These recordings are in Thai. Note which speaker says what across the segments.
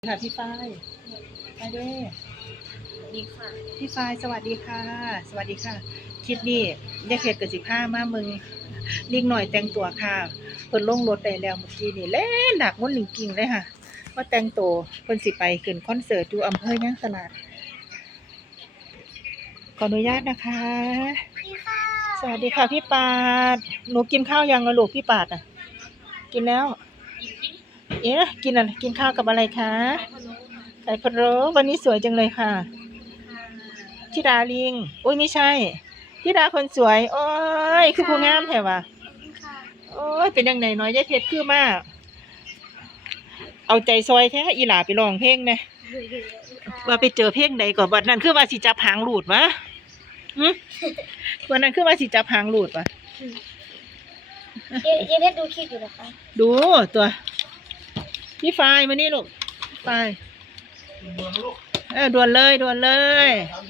Speaker 1: ค่ะพี่ฝ้ายไปเด้
Speaker 2: ดีค่ะ
Speaker 1: พี่ฝ้ายสวัสดีค่ะสวัสดีค่ะคลิปนี้ยายเขตกับ15มามึงลิงหน่อยแต่งตัวค่ะเพิ่นลงรถได้แล้วเมื่อกี้นี่แล่นดักม้วนหลิงกิ่งเลยค่ะว่าแต่งตัวเพิ่นสิไปขึ้นคอนเสิร์ตอยู่อำเภอย่างตลาดขออนุญาตนะคะ
Speaker 2: ดีค่ะ
Speaker 1: สวัสดีค่ะพี่ปาดหนูกินข้าวยังอะลูกพี่ปาดอ่ะกินแล้วเอ๊ะกินข้าวกับอะไรคะไก่พะโล้วันนี้สวยจังเลยค่ะธิดาลิงอุ้ยไม่ใช่ธิดาคนสวยโอ้ยคือผู้งามแท้ว่ะโอ้ยเป็นจังไดน้อยยายเพชรคือมากเอาใจซอยแท้อีหลาไปร้องเพลงแหน่ว่าไปเจอเพลงใดก่อนวันนั้นคือว่าสิจับหางหลุดวะหึวันนั้นคือว่าสิจับหางหลุดวะ
Speaker 2: เเพชรดูคลิปอยู่เหรอคะ
Speaker 1: ดูตัวพี่ฝ้ายมานี่ลูกฝ้ายด่วนเลย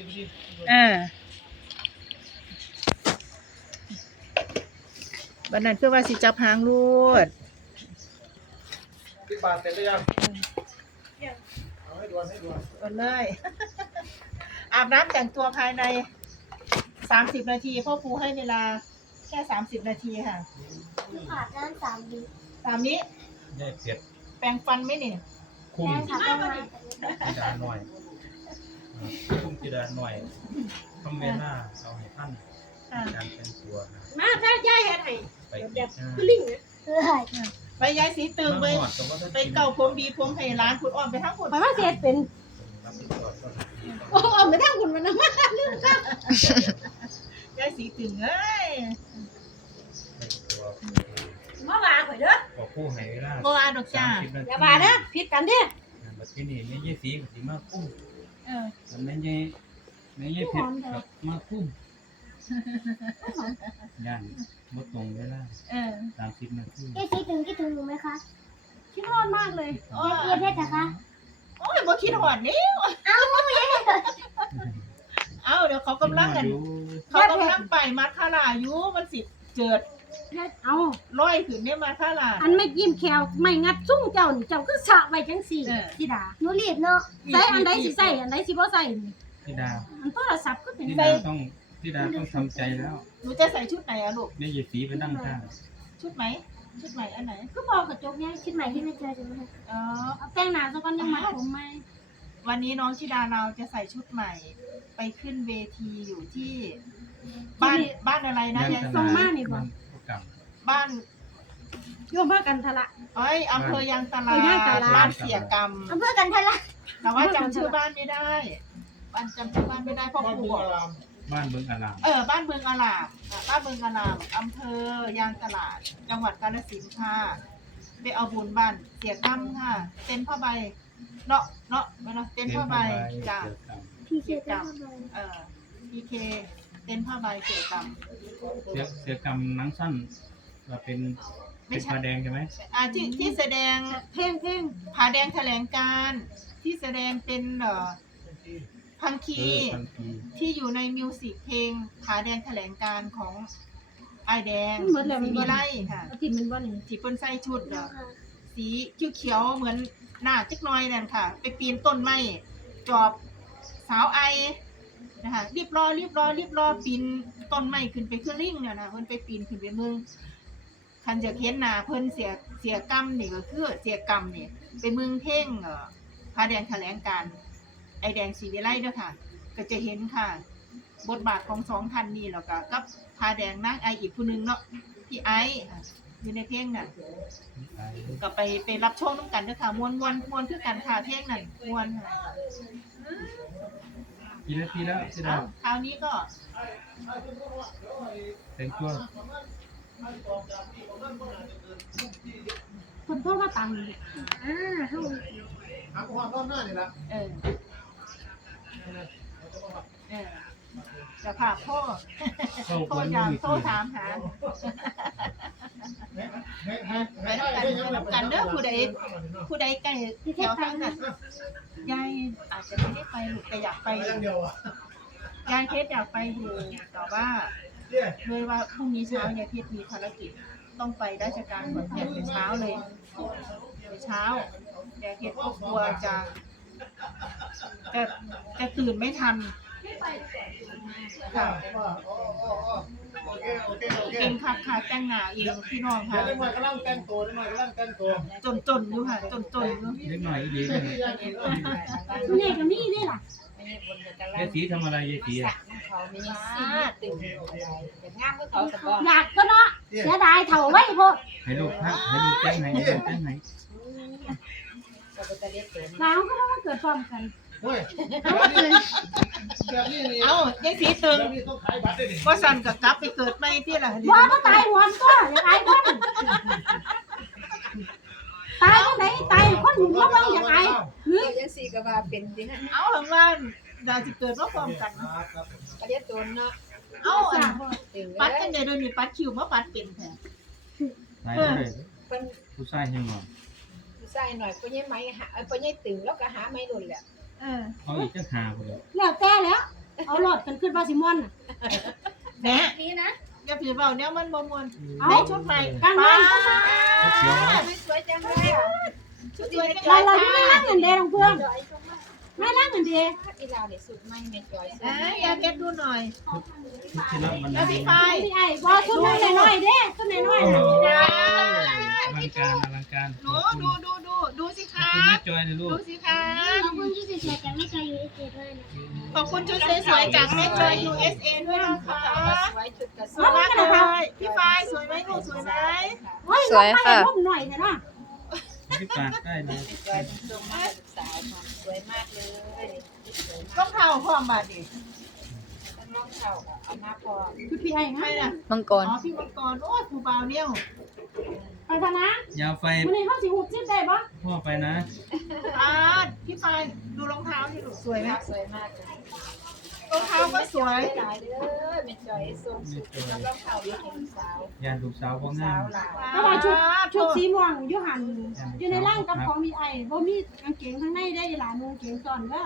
Speaker 1: บันนั้นคือว่าสิจับหางรูด
Speaker 3: พี่ปาดเสร็จหรือยังเอาให้ด่วน
Speaker 1: ด่วนเลย อาบน้ำแต่งตัวภายใน30 นาทีพ่อครูให้เวลาแค่30 นาทีค่ะ
Speaker 2: คือขาดน้ำ3 วิ
Speaker 1: 3 นี้
Speaker 3: ได้เผ็ด
Speaker 1: แปรงฟันไหมนี่
Speaker 3: คุ้ม
Speaker 2: แม่ค่ะต้องมา
Speaker 3: กีดาหน่อยคุ้มกีดาหน่อยทำเวลาเอาให้ท่านการเป็นตัวนะ
Speaker 4: มาถ้าย่าเฮ็ดให้
Speaker 3: ไปกินข้าว
Speaker 4: คือลิงนะ
Speaker 2: คือหาย
Speaker 1: ไปย้ายสีตึงไปไปเก่าผมบีผมให้ร้านคุณอ้อมไปทั้งหมด
Speaker 4: ไปว่าสิเฮ็ดเป็น
Speaker 3: รับผิดชอบก็
Speaker 4: โอ้เอาไปทางคุณมันนะมาลืมค่ะ
Speaker 1: ย้ายสีตึงเอ้ย
Speaker 3: ตัว
Speaker 4: มาว่าข่อยเด้อ
Speaker 3: ขอคู่ให้เวลา
Speaker 1: บ่ว่าดอกจ้า
Speaker 3: 30 นาที
Speaker 4: อย่าว่าเด้อผิดกันเด้อ
Speaker 3: บัดที่นี่ไม่ยี่สีกับสีมาคุ้ม
Speaker 1: เออ
Speaker 3: มันไม่ยี่เผ็ดกับมาคุ้มย่านหมดตรงเวลา
Speaker 1: เออ
Speaker 3: 30 นาที
Speaker 2: คิดถึงหนูไหมคะ
Speaker 4: คิดฮอดมากเลย
Speaker 2: เพชรนะคะ
Speaker 1: โอ้ยบ่คิดหอดนี่เอ้าเดี๋ยวเขากำลังกันเขากำลังไปมาคาราอยู่มันสิเจิด
Speaker 4: เอา
Speaker 1: ร้อยขึ้นเนี่ยมาคารา
Speaker 4: อันไม่ยิ้มแขวไม่งัดซุ่งเจ้านี่เจ้าคือสะไว้จังซี่ธิดา
Speaker 2: หนูรีบเนาะ
Speaker 4: ใส่อันใดสิใส่อันใดสิบ่ใส่นี่
Speaker 3: พี่ดา
Speaker 4: อันโทรศัพท์ก็เป็น
Speaker 3: พี่
Speaker 4: ใส่
Speaker 3: ดาต้องทำใจแล้ว
Speaker 1: หนูจะใส่ชุดไหนอะลูก
Speaker 3: นี่ยี่สีไปนั่งข้าง
Speaker 1: ชุดไหมชุดใหม่อันไหน
Speaker 4: ก็บอกกระจกไง
Speaker 2: คิดใหม่ที่ไม่เจอใช่ไหมคะ
Speaker 1: อ๋อ
Speaker 4: เอาแต่งหน้าซะก่อนยังมาผมใหม่
Speaker 1: วันนี้น้องชิดาเราจะใส่ชุดใหม่ ไปขึ้นเวทีอยู่ที่บ้านอะไรนะยาย
Speaker 4: ส่งมานี่บ่
Speaker 1: บ้าน
Speaker 4: โยมพากันทะละ
Speaker 1: อำเภอยางตลาด
Speaker 4: อำเภอยางตลาด
Speaker 1: บ้านเสียกรรม
Speaker 2: อำเภอกันทะละ
Speaker 1: แต่ว่าจำชื่อบ้านไม่ได้จำชื่อบ้านไม่ได้เพราะครูบอก
Speaker 3: บ้านเมืองอาราม
Speaker 1: บ้านเมืองอาลามบ้านเมืองอาลามอำเภอยางตลาด จังหวัดกาฬสินธุ์ค่ะไปเอาบุญบ้านเสียกรรมค่ะเต็นท์ผ้าใบเนาะไม่เนาะเต็นท์ผ้าใบจ้ะ
Speaker 2: พี่เชียร์กัน
Speaker 1: พีเคเต็นท์ผ้าใบเสียกรรม
Speaker 3: เสียกรรมหนังสั้นเราเป็นผ้าแดงใช่ไหม
Speaker 1: ที่แสดง
Speaker 4: เพลง
Speaker 1: ผาแดงแถลงการณ์ที่แสดงเป็นพังคี
Speaker 3: ทันที
Speaker 1: ที่อยู่ในมิวสิกเพลงผาแดงแถลงการณ์ของไอายแดง
Speaker 4: เหมือนแล้ว
Speaker 1: สี
Speaker 4: มันบ่
Speaker 1: วิไลค่ะ
Speaker 4: เอาทิ่มมันบ่นี่
Speaker 1: ที่เปิ้นใส่ชุดสีเขียวๆเหมือนหน้าจิกหน้อยนั่นค่ะ ไปปีนต้นไม้จอบสาวไอนะคะรีบรอปีนต้นไม้ขึ้นไปขึ้นลิงเนี่ยนะเพิ่นไปปีนขึ้นไปเมืองคันจะเห็นหน้าเพิ่นเสียกรรมนี่ก็คือเสียกรรมนี่ไปเมืองเพ่งผาแดงแถลงการณ์ไอแดงสีวิไลเด้อค่ะ ก็จะเห็นค่ะ บทบาทของสองท่านนี้แล้วก็กับผาแดงนางไออีกผู้หนึงเนาะพี่ไอค่ะอยู่ในเพลงน่ะก็ไปรับชมน้ำกันเด้อค่ะมวนคือกันค่ะเพลงนั่นมวนค่ะ
Speaker 3: ปีแล้วพี่ดา
Speaker 1: คราวนี้ก็
Speaker 3: เป็นตัว
Speaker 4: คนโทรมาตังนี่
Speaker 1: เออจะพาพ่อโทรยามโทรถามหาไปน้ำกันเด้อผู้ใดใกล้แถวทางนั้นยายอาจจะไม่ได้ไปหรอกแต่อยากไปอยู่ยายเพชรอยากไปอยู่แต่ว่าด้วยว่าพรุ่งนี้เช้ายายเพชรมีภารกิจต้องไปราชการขอนแก่นแต่เช้าเลยแต่เช้าแต่เฮ็ดก็กลัวจะตื่นไม่ทันค่ะเองค่ะแต่งหน้าเองพี่น้องค่ะ
Speaker 3: กำลังแต่งตัวนิดหน่อยกำลังแต่งตัว
Speaker 1: จนอยู่ค่ะจนอยู่
Speaker 3: นิดหน่อยดีเลย
Speaker 4: ผู้ใหญ่ก็มีนี่ล่ะ
Speaker 3: ยายสีทำอะไรยายสีอ่ะ
Speaker 5: เขามีสีตึงอย่างงามก็เขาสบ
Speaker 4: อยากก็เนาะเสียดายเฒ่าไว้โพด
Speaker 3: ให้ลูกพักให้ลูกแต่งไหนให้ลูกแต่งไหน
Speaker 5: ก็จะเรียกตัว
Speaker 4: หลานก็มาเกิดพร้อมกัน
Speaker 3: เฮ้ยแบบนี้นี่
Speaker 1: เอ้ายังสีตึง
Speaker 3: แบบนี้ต้องขายบัตรได้ดิ
Speaker 1: ก็สั่นกับกลับไปเกิดใหม่ที่ล่ะ
Speaker 4: บ่ก็ตายหวนก็อยากอายคนตายจังไดตายคนบ่เบิ่งอยากอายหรือ
Speaker 5: ยังสีก็ว่าเป็นจริงฮะ
Speaker 1: เอ้าหลังว่าดาสิเกิดมาพร้อมกัน
Speaker 5: ก็เรียกตัวเนาะ
Speaker 1: เอ้าอัน
Speaker 5: ตึง
Speaker 1: ปัดกันได้เดี๋ยวนี้ปัดคิวมาปัดเป็นแท้
Speaker 3: ตายเลย
Speaker 5: เป็น
Speaker 3: ผู้ชายยังงอน
Speaker 5: ใส่หน่อยก็ยังไหมหาก็ยังตึงแล้วก็หาไม่หล่นแหละ
Speaker 3: เขาอีกจะหาคนเลย
Speaker 4: แล้วแต่แล้ว เอารถกันขึ้นว่าสิม่วนน่ะ
Speaker 1: แหน่
Speaker 2: นี่นะ
Speaker 1: อย่าผิดเว้าเนี่ยมันบ่ม่วน
Speaker 4: เอา
Speaker 1: ได้ชุดใหม่
Speaker 4: กลางวันก็มา
Speaker 3: เขียว
Speaker 5: ไม่สวยจังเลยอ่ะ
Speaker 1: ชุดสวยจัง
Speaker 4: เรา
Speaker 1: เลย
Speaker 4: ไม่
Speaker 1: ค่ะ
Speaker 4: นั่งเงินเดน้องเพื่อนไม่นั่งเงินเด
Speaker 5: อีลาเนี่ยสุดไม่เมจอย
Speaker 1: อยากเฮ็ดดูหน่อย
Speaker 3: ชุดที่รับมัน
Speaker 1: แล้วพี่ไฟ
Speaker 4: พี่ไอ้บ่ชุดน้อยๆเด้ชุดน้อยๆ
Speaker 3: โอ้
Speaker 4: น่ะ
Speaker 3: โหอลังการอลังการ
Speaker 1: หนูดูสิ
Speaker 3: ขอบ
Speaker 1: คะ
Speaker 3: คุณแม่จอยนะลู
Speaker 1: ดู
Speaker 3: ก
Speaker 1: สิคะ
Speaker 2: ขอบคุณที่สวยๆจากไม่เคยอยู่ในเกตเลยนะ
Speaker 1: ขอบคุณชุดสวยๆจากแม่จอย USA ด้วยนะคะ
Speaker 5: สวยชุดกระ
Speaker 1: ส
Speaker 5: ส
Speaker 1: ว
Speaker 5: วย ย
Speaker 1: มากเลยพี่ไฟสวยไหมหนูสวยไหม
Speaker 4: โอ้ย
Speaker 6: สวยค่ะ
Speaker 4: รูปหน่อยเถอะเนาะ
Speaker 3: พี่ปากได้เลย
Speaker 5: จอยตรงมาศึกษาสวยมากเลย
Speaker 1: ต้องเท้าพร้อมบาดดิ
Speaker 5: ต้องลองเข่าเอามาพอ
Speaker 4: ชุดพี่ไอ้
Speaker 1: ใคร
Speaker 4: นะ
Speaker 1: น่ะ
Speaker 6: มังกร
Speaker 1: อ๋อพี่มังกรโอ้ยครูบาวเนี่ย
Speaker 4: ไปทางนะ
Speaker 3: ยาวไฟ
Speaker 4: มื้อนี้เฮาสิหุบจิ้มได้บ่
Speaker 3: พ่อไปนะ
Speaker 1: พี่ไฟดูรองเท้าที่ลูกสวยไหม
Speaker 5: สวยมากเลย
Speaker 1: รองเท้าก็สวย
Speaker 5: หลายเลยเมจอยทรงสุดแล้วลองเข่าเยอะเห็นสาวย
Speaker 3: านลูกสาวพ่องา
Speaker 5: สาม วหลาย
Speaker 4: แต่ว่าชุดสีม่วงอยู่หันอยู่ในร่างกับของพี่ไอ้บ่มีกางเกงข้างในได้หลานนุ่งเกงซ้อนเด้อ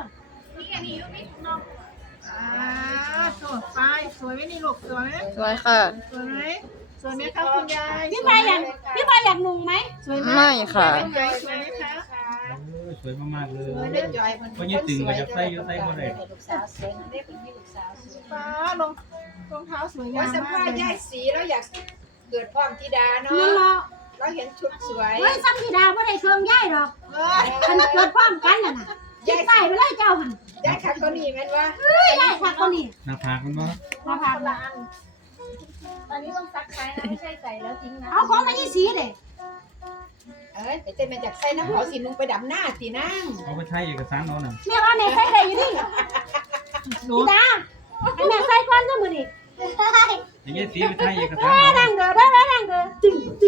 Speaker 1: สวยไฟสวยไหมนี่ลูกสวยไหม
Speaker 6: สวยค่ะ
Speaker 1: สวยไหมสวยไหมครับคุณยาย
Speaker 4: พี่ไฟอยากนุ่งไหม
Speaker 1: สวยไหม
Speaker 6: ไม่ค่ะ
Speaker 1: สวยไหมคะ
Speaker 3: สวยมากๆเลย
Speaker 5: เมจอยมันลูกสาวสวยได้เป็นพี่ลูกสาวสวย
Speaker 1: ฟ้ารองเท้าสวยงา
Speaker 5: ว่าม สัม
Speaker 1: มา
Speaker 5: ภาก ษ
Speaker 1: เล
Speaker 5: ณ์ยาย ยสีแล้วอยากเกิดพร้อมธิดาเนาะ
Speaker 4: นั่นเนาะ
Speaker 5: เราเห็นชุดสวย
Speaker 4: เฮ้ยซ้ำธิดาบ่ได้เครื่องย้ายดอก
Speaker 1: เอ้ย
Speaker 4: มันเกิดพร้อมกันน่ะน่ะย้ายใส่ไปเลยเจ้าหั่น
Speaker 5: ยายขัดก็นี่แม่นว่า
Speaker 4: ย้ายค่ะคนนี้
Speaker 3: หน้าผากมันบ่
Speaker 4: มาพามา
Speaker 2: ตอนนี้ต้องซักใช้นะไม่ใช่ใส่แล้วทิ้งนะ
Speaker 4: เอาของมายี่สีเด้
Speaker 5: แต่เต้มาจากไส้น้ำเขาสีนึงไปดำหน้าสีนั่ง
Speaker 3: เอาไปใช้เอกสารเอาหน่ะ
Speaker 4: แม่ว่าแม่ใส่ได้อยู่นี่
Speaker 1: หนู
Speaker 4: ธิดาให้แม่ใส่ก่อนซะมื้อนี้
Speaker 3: ไอ้ยายสีไปใช้เอกสาร
Speaker 4: แม่
Speaker 3: เอา
Speaker 4: ดังเด้อเด้อดังเด้อจึงจึง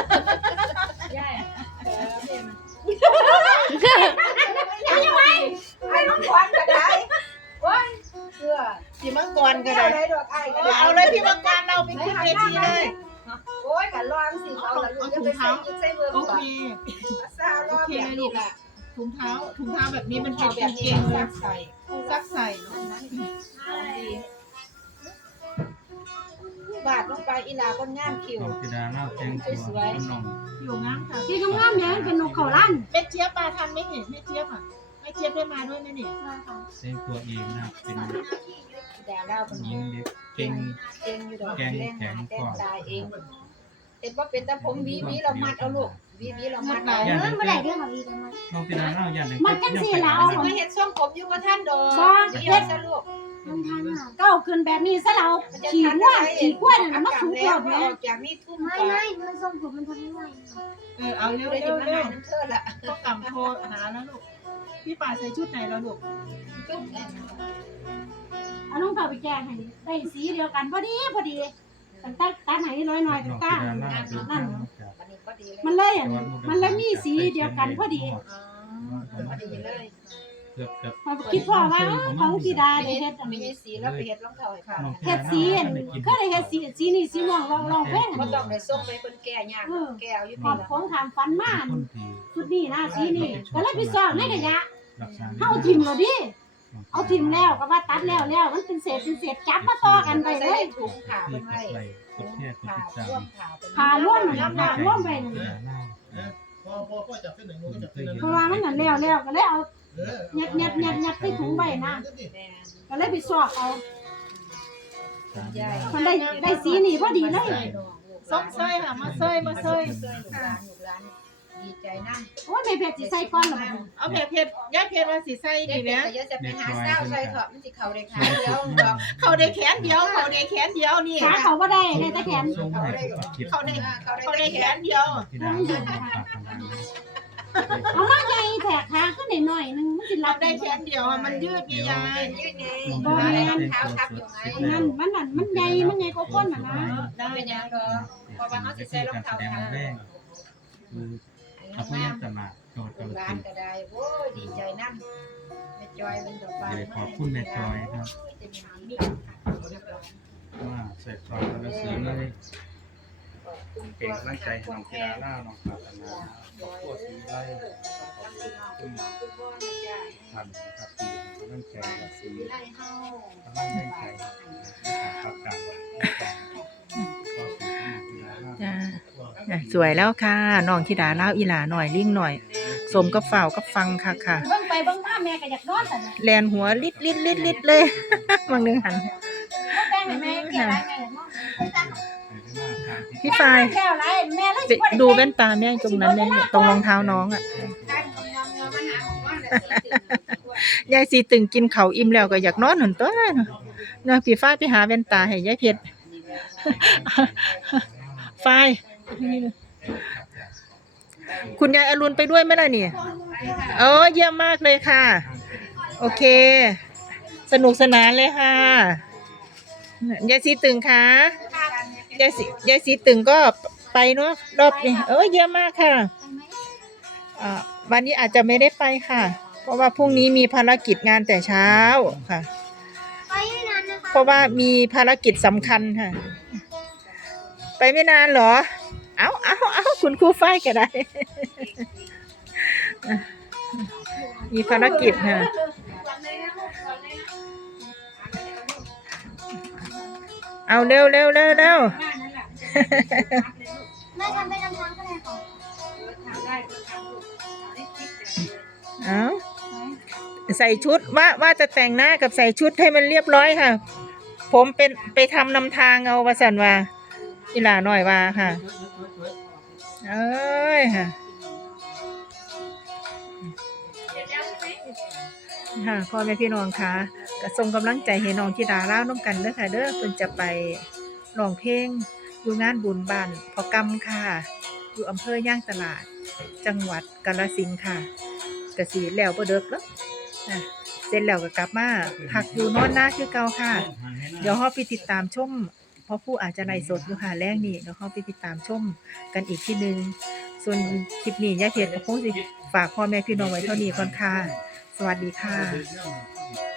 Speaker 5: ยังไงไอ้น้องควันก็ได้ว้ายเสื้อ
Speaker 1: พี่มังกรก็
Speaker 5: เอา
Speaker 1: ได้
Speaker 5: ได้ดอกไอ้ก็ได้
Speaker 1: เอาเลยพี่มังกรเราไปขึ้นเวทีเลย
Speaker 5: โอ้ยกันร้อนสิเอาละลูกจะไปใส่ยุดใส่เบอร์
Speaker 1: โอ
Speaker 5: ก่อน
Speaker 1: เค
Speaker 5: ซาล้อแบบนี้แหละ
Speaker 1: ถุงเท้าแบบนี้มัน
Speaker 5: เอา
Speaker 1: เป็น
Speaker 5: แบบ
Speaker 1: กางเก
Speaker 5: นี้
Speaker 1: งเล
Speaker 5: ซั
Speaker 1: ย
Speaker 5: กใส่
Speaker 1: ซักใส่
Speaker 5: บาดลงไปอีลาก็ง่ามคิว
Speaker 3: เอาธิดาเล่าแจ้งตัวเป็นน้อง
Speaker 1: อยู่งั้นค่ะ
Speaker 4: ที่งามๆเนี่ยมันเป็นนกเขาลั่น
Speaker 1: แม่เจี๊ยบมาทันไหมเห็นแม่เจี๊ยบอ่ะแม่เจี๊ยบได้มาด้วยไหมนี่
Speaker 3: แจ้งตัวเองนะเป็น
Speaker 5: แต่เราเป็น
Speaker 3: หญิงเด็กเก่ง
Speaker 5: เองอยู่ดอกแรงหาแต่ตายเองเห็นว่าเป็นแต่ผมวีเรามัดเอาลูกวีเรามัดเอา
Speaker 2: ไม่ได้เรื่องของอีกแล้วมั้ง
Speaker 3: น้องธิดาเล่าอย่างหนึ่ง
Speaker 4: มันจังสิล่ะ
Speaker 5: เอา
Speaker 4: เอา
Speaker 5: มาเห็ดส้มผมอยู่กับท่านดอก
Speaker 4: บ่
Speaker 5: เฮ็ดซะลูก
Speaker 2: มันทันอ่ะ
Speaker 4: เก้าขึ้นแบบนี้ซะแล้วขี่วัวน่ะมาสูงกว่าแม่
Speaker 5: ออกจากนี่ทุ่ม
Speaker 2: ไม่ไม่มันทรงผมมันทำไม่ไหว
Speaker 1: เอาเร็ว
Speaker 5: เลย
Speaker 1: เร็
Speaker 5: จะ
Speaker 1: ว
Speaker 5: มา
Speaker 1: เร็
Speaker 5: หาว น้ำเธอละ
Speaker 1: ต้องกำโทรหาแล้วลูกพี่ป่าใส่ชุดไหนแล้วลูก
Speaker 5: จุ๊บ
Speaker 4: เอาน้องเต่าไปแจกให้ได้สีเดียวกันพอดีตั้งแต่ตัดให้น้อยหน่อย
Speaker 3: น้
Speaker 4: ตั้
Speaker 3: อง
Speaker 4: ง
Speaker 3: ธิ
Speaker 4: แต่
Speaker 3: ดาเล่าเป็น
Speaker 4: นั่น
Speaker 5: วันนี้ก็ดีเลย
Speaker 4: มันเลยอ่ะมันเลยมีสีเดียวกันพอดี
Speaker 5: พอดีเลย
Speaker 3: เกือบ
Speaker 4: พอคิดพ่อว่าของธิดาได้เฮ็ดอัน
Speaker 5: มี
Speaker 4: นี้
Speaker 5: สีแล้วไปเฮ็ดรองเท้าให้ค่ะ
Speaker 4: เฮ็ดสีอันก็ได้เฮ็ดสีนี่สีม่วงลองเพลง
Speaker 5: บ่ต้องได้ส่งไปเพิ่นแก่ยากแก่เอาอยู่
Speaker 4: ขอ
Speaker 5: นี่
Speaker 4: บ
Speaker 5: ล่ะ
Speaker 4: ของถามฝันมา
Speaker 3: ต้นที
Speaker 4: ชุดนี้นะสีนี่ก็เลยไปสอบในกระยะ
Speaker 3: รักษา
Speaker 4: เฮาทิ่มแล้วดิเอาทิ่มแล้วก็ว่าตัดแล้วมันเป็นเศษจับมาต่อกันไป
Speaker 5: ใส่
Speaker 4: เลย
Speaker 5: ถุงค่ะ
Speaker 3: ที่
Speaker 5: เพิ่น
Speaker 3: กับ
Speaker 5: ไว้
Speaker 3: ไรกดแชร์กดติดตาม
Speaker 4: พาร่วมน่ะร่วมไปนั่น
Speaker 6: พ่อจับเส้นหนึ่งหนูก็จับเส้นนั้น
Speaker 4: เพราะว่ามันน่ะแล้วก็เลยเอายัดใส่ถุงไว้นะก็เลยไปสอบเอามันได้สีนี่พอดีเลย
Speaker 1: ส้มเซยค่ะมาเซยมาเซย
Speaker 5: ดีใจนั่ง
Speaker 4: โอ้ยแม่เพชรสิใส่ก่อนล่ะบัดนี้
Speaker 1: เอาเผ็ดย้ายเผ็ดว่าสิใส่
Speaker 5: เด็
Speaker 1: ดี
Speaker 5: ก
Speaker 1: แหม
Speaker 5: ก็จะไปหาเศร้าใส่เถอะมันสิเขาได้ขาเดียวดอก
Speaker 1: เขาได้แขนเดียวเขาได้แขนเดียวนี่
Speaker 4: ขาเขาบ่ได้แต่แขน
Speaker 3: ส่งให้กับคลิป
Speaker 1: เขาได้
Speaker 5: เขา
Speaker 1: เขา
Speaker 5: ได้
Speaker 1: ได้
Speaker 5: แข
Speaker 1: แข
Speaker 5: น
Speaker 1: นเดียว
Speaker 3: ที่ดาวฝากทางด้านนี้
Speaker 4: เอามาใหญ่แถกขาขึ้นหน่อยนึงมันสิรั
Speaker 1: เรา
Speaker 4: บ
Speaker 1: ได้แขนเดียวอะมันยืดนี่ยาย
Speaker 5: ยืดเอง
Speaker 3: น้อง
Speaker 5: ได้
Speaker 3: ที่ดาว
Speaker 5: รอง
Speaker 3: แต่ง
Speaker 5: เท้า
Speaker 3: ตัว
Speaker 5: ทับ
Speaker 3: ส
Speaker 5: อ
Speaker 3: ด
Speaker 5: ยู่ไง
Speaker 3: เสร็จแล้ว
Speaker 4: มันใหญ่กว่าก้นน่ะนะ
Speaker 5: ได้เป็นยังก็เพราะว่าเขาสิ
Speaker 3: วิ
Speaker 5: ใส่
Speaker 3: ธี
Speaker 5: รอง
Speaker 3: การแส
Speaker 5: เท้า
Speaker 3: ดง
Speaker 5: ทับ
Speaker 3: แรกคือพระพุทธสมาโดยกระ
Speaker 5: ร้า
Speaker 3: สิ
Speaker 5: น
Speaker 3: น
Speaker 5: ก็ได้โอ้ยดีใจนั่นแม่จอยเป็นดอกบาน
Speaker 3: ขอบคุณแม่จอยครับว่าเสร็จก่อนแล้วเสริมเลยเป็นกำลังใจให้น้องกีฬาล่าน้องปรารถนาครอบครัวสีไร่ขอบคุณท่านนะครับที่กำลังใจและสีกำลังแรงใจนะครับการ
Speaker 1: สวยแล้วค่ะน้องธิดาเล่าอีหลาหน่อยลิ่งหน่อย สมกับเฝ้ากับฟังค่ะค่ะ
Speaker 4: เบิ่งไปเบิ่งมาแม่ก็อยากนอนแต่น่ะ
Speaker 1: แลนหัวลิดเลย บางนึงหัน
Speaker 4: บ่แป้งให้แม่เกลียดอะไรแม่อยากนอน
Speaker 1: พี่ฟาย
Speaker 4: แก้วไรแม่เลย
Speaker 1: ไปดูแว่นตาแม่ตรงนั้นเนี่ยตรงรองเท้าน้องอ่ะยายสีตึงกินเขาวอิ่มแล้วก็อยากนอนหนุนตัวเนาะพี่ฟ้ายไปหาแว่นตาให้ยายเพชร ฝ้ายคุณยายอรุณไปด้วยไหมล่ะนี่เยี่ยมมากเลยค่ะ โอเค สนุกสนานเลยค่ะยายสีตึงค่ะยายสีตึงก็ไปเนาะรอบนี้เยี่ยมมากค่ะวันนี้อาจจะไม่ได้ไปค่ะ เพราะว่าพรุ่งนี้มีภารกิจงานแต่เช้าค่ะ เพราะว่ามีภารกิจสำคัญค่ะ ไปไม่นานเหรอ เอาคุณครูฝ้ายก็ได้ มีภารกิจค่ะ เอาเร็ว
Speaker 4: แม่ทำไปทำทางก็ได้ค่ะ
Speaker 1: เอาใส่ชุดว่าจะแต่งหน้ากับใส่ชุดให้มันเรียบร้อยค่ะ ผมไปทำนำทางเอาว่าสันว่าอีหลาหน่อยว่าค่ะค่ะค่ะพ่อแม่พี่น้องค่ะก็ส่งกำลังใจให้น้องธิดาเล่าน้องกันเด้อค่ะเด้อเพิ่นจะไปร้องเพลงอยู่งานบุญบ้านพ่อกำค่ะอยู่อำเภอย่างตลาดจังหวัดกาฬสินธุ์ค่ะก็สิแล้วบ่เดึกแล้วเสร็จแล้วก็กลับมาพักอยู่นอนหน้าคือเก่าค่ะเดี๋ยวเฮาไปติดตามชมเพราะผู้อาจจะไลฟ์สดอยู่ค่ะแรงนี่เดี๋ยวเฮาไปติดตามชมกันอีกทีนึงส่วนคลิปนี้ยายเพชรก็คงสิฝากพ่อแม่พี่น้องไว้เท่านี้ก่อนค่ะสวัสดีค่ะ